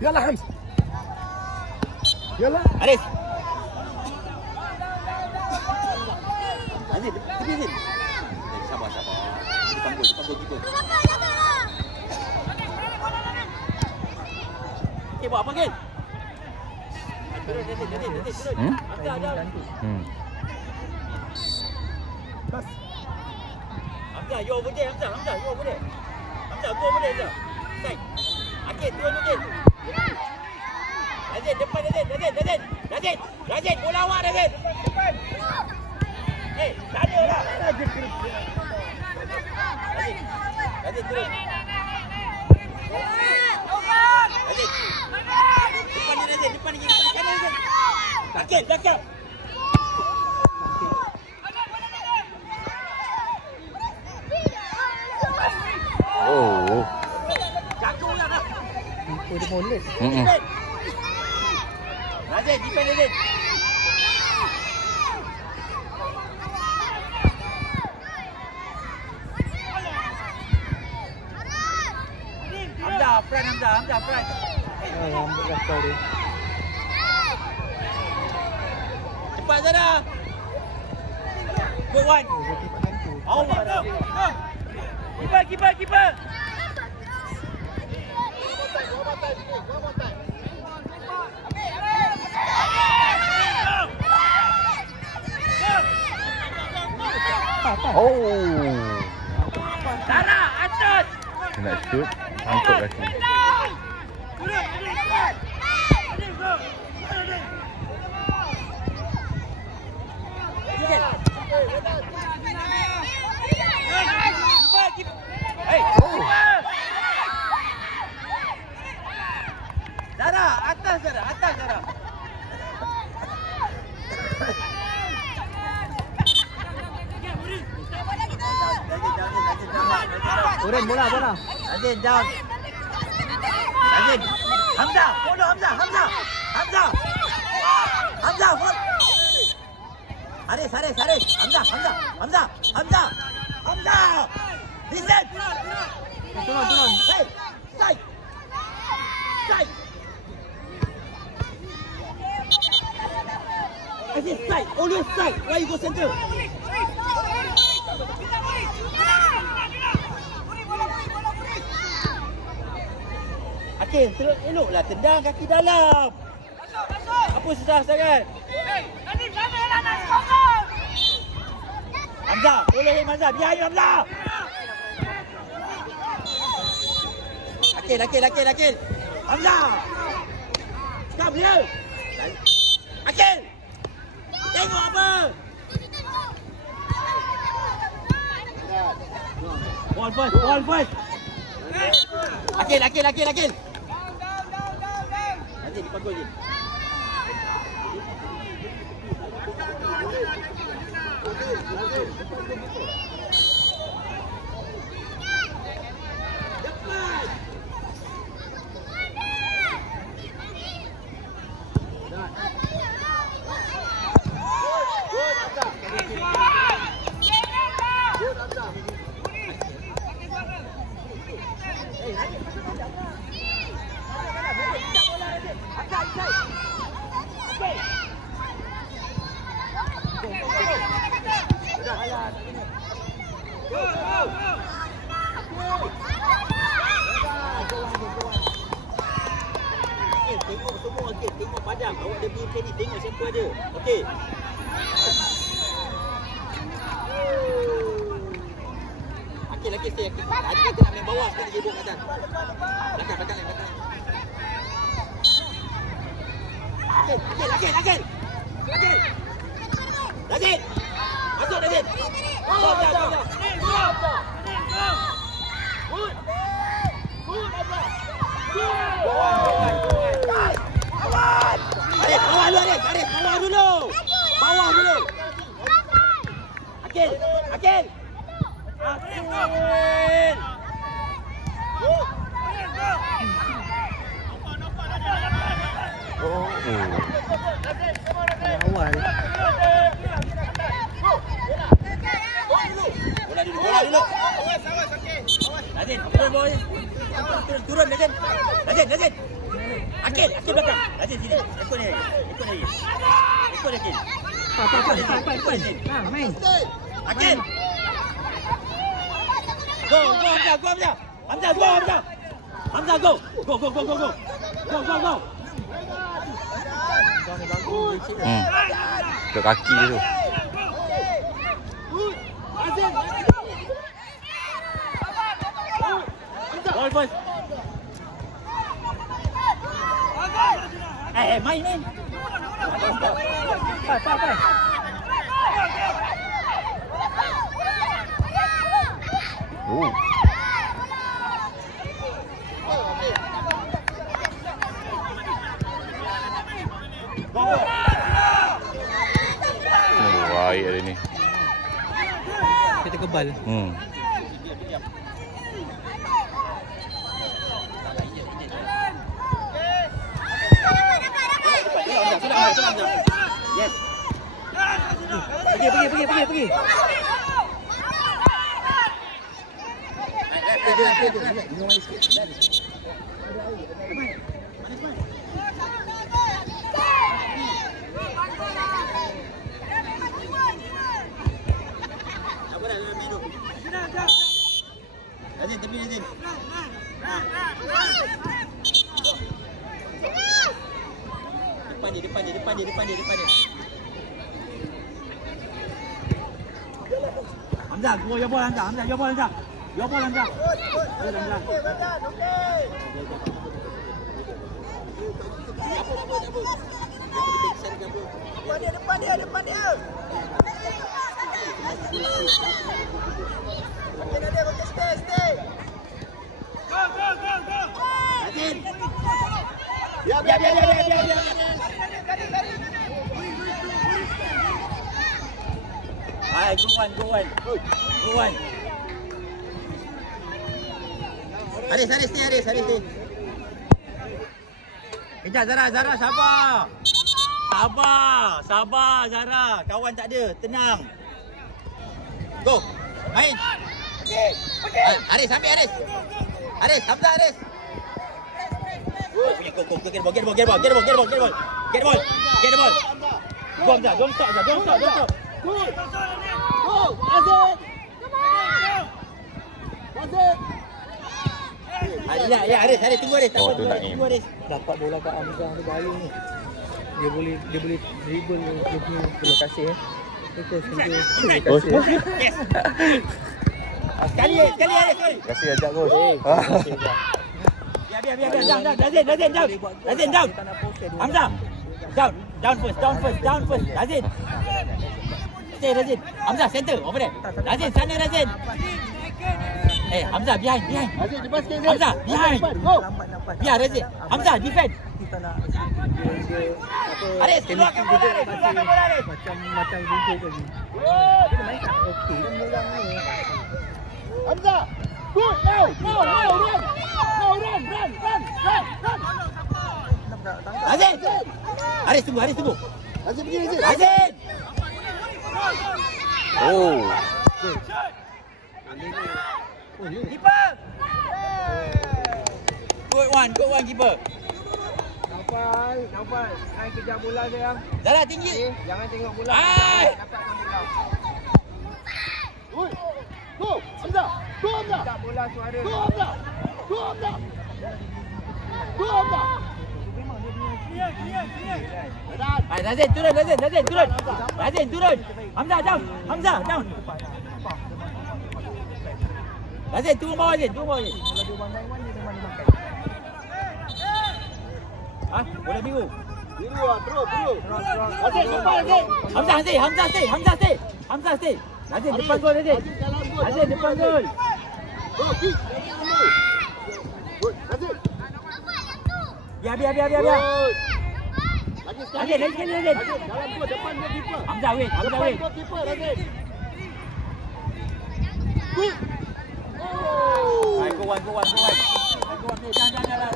يلا حمزة يلا عريس Azil, tepi Azil. Sabar. Dipanggul kita. Okey, buat apa Gil? Turun. بس Hamzah, you over there, Hamzah, you over there. Hamzah, go over there, Hamzah. Side. Okey, turun Azil. Azil, depan Azil, bola awak Azil. Tak ada lah. Azil, turun. Azil. Depan ni kanan Azil. Akil, belakang. Oh. Jagunglah dah. dia boleh. Azil, defend Azil. Hamzah, front. Ambil gatal dia. Cepat Zara. Good one. Allah. Keeper. Oh. Zara, atas. Nak shoot, angkut kaki. Zara, atas Zara. Turun bola. Azin down. Azin. Hamzah, follow Hamzah. Hamzah, follow. Haris. Hamzah. Listen. Turun. Hey, side. Azin, side. Always side. Why you go center? Akil, eloklah tendang kaki dalam. Apa susah sangat? Hamzah, follow him Hamzah. Behind Hamzah. Akil. Hamzah. Stop dia. Akil. Tengok apa? Ball first. Akil. Nanti dipanggul je. Tengok padang. Awak dia punya ni tengok siapa ada. Okey. Akil stay. Tadi kita nak main bawah, sekarang dia buat atas. Belakang. Akil. Lazid. Masuk Lazid. Jauh. Aris, bawah dulu. Akil. Awal. Bola dulu. Lazid, bola. Turun Razin. Razin. Akil belakang. Razin sini. Ekor lagi. Main. Akil. Go Hamzah. Hamzah go. Hamzah go. Go. Ke kaki dia tu. Ball first. Main ni. Pass. Oh. Baik hari ni. Kita kebal. Yes. Pergi. Razin, tepi Razin. Depan dia. Hamzah, go your ball Hamzah. Your ball Hamzah. Depan dia. Stay. Go. Razin. Biar. Hai, go one. Haris, stay. Kejap Zara, sabar Zara. Kawan tak ada, tenang. Go. Main. Haris, ambil Haris. Hamzah Haris. Go. Get the ball. Go Hamzah, don't stop. Good. Go. Azid. Ya, Haris tunggu Haris. Oh, tu tak aim. Dapat bola kat Hamzah ni bahaya ni. Dia boleh dribble dia punya lokasi Itu sengaja. Oh, Yes. Sekali Haris. kasih ajak gol. Biar. Razin down. Hamzah. Down first. Razin. Stay Razin. Hamzah center over there. Razin sana Razin. Hamzah behind. Azid depan sikit. Hamzah behind. Lambat nampak. Biar Razin. Hamzah defend. Kita nak dia Haris, keluarkan bola Haris. Macam rumput tadi. Dia main tak okey kan orang ni. Hamzah. Good. Run. Razin. Haris tunggu. Azid pergi Azid. Razin. Oh. Keeper. Good one keeper. Naufal. Naik kejar bola sayang. Zara tinggi. Jangan tengok bola. Ai. Dapatkan bola. Go. Hamzah. Tak bola suara. Go Hamzah. Razin turun. Razin turun. Hamzah down. Razin turun bawah Razin. Kalau dia orang main dia memang makan. Bola biru. Biru ah, terus. Razin depan Razin. Hamzah stay. Razin depan gol Razin. Razin depan gol. Go, kick. Good. Razin. Biar. Lagi Razin. dalam gol depan dia keeper. Hamzah wait. Gol keeper Razin. Quick. Oh. Go one. Jangan.